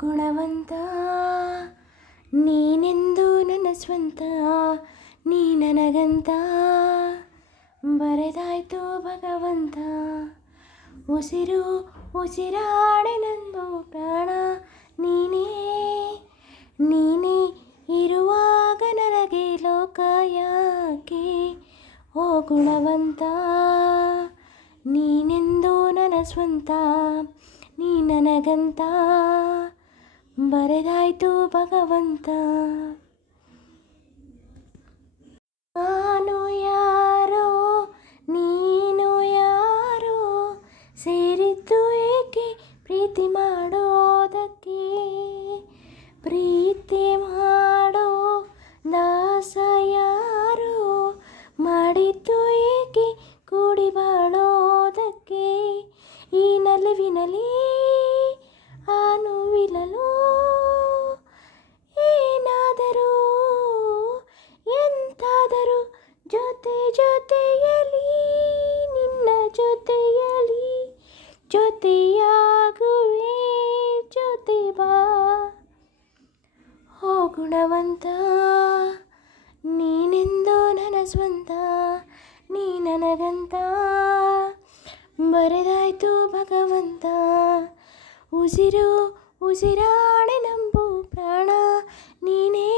ಗುಣವಂತ ನೀನೆಂದು ನನ್ನ ಸ್ವಂತ, ನೀ ನನಗಂತ ಬರೆದಾಯ್ತು ಭಗವಂತ. ಉಸಿರು ಉಸಿರಾಡೆ ನಂದು ಪ್ರಾಣ ನೀನೇ, ನೀನೇ ಇರುವಾಗ ನನಗೆ ಲೋಕ ಯಾಕೆ. ಓ ಗುಣವಂತ ನೀನೆಂದು ನನ್ನ ಸ್ವಂತ, ನೀ ನನಗಂತ ಬರೆದಾಯ್ತು ಭಗವಂತ. ನಾನು ಯಾರೋ ನೀನು ಯಾರೋ, ಸೇರಿದ್ದು ಏಕೆ ಪ್ರೀತಿ ಮಾಡೋದಕ್ಕೆ. ಪ್ರೀತಿ ಮಾಡೋ ದಾಸ ಯಾರೋ, ಮಾಡಿದ್ದು ಏಕೆ ಕೂಡಿ ಬಾಳೋದಕ್ಕೆ. ಈ ನಲಿವಿನಲಿ ಆ ನೋವಿನಲ್ಲೂ ಏನಾದರೂ ಎಂತಾದರೂ ಜೊತೆ ಜೊತೆಯಲಿ, ನಿನ್ನ ಜೊತೆಯಲಿ ಜೊತೆಯಾಗುವೆ, ಜೊತೆ ಬಾ. ಓ ಗುಣವಂತ ನೀನೆಂದು ನನ್ನ ಸ್ವಂತ, ನೀ ನನಗಂತ ಬರೆದಾಯ್ತು ಭಗವಂತ. ಉಸಿರು ಉಸಿರಾಡೆ ನಂಬು ಪ್ರಾಣ ನೀನೇ.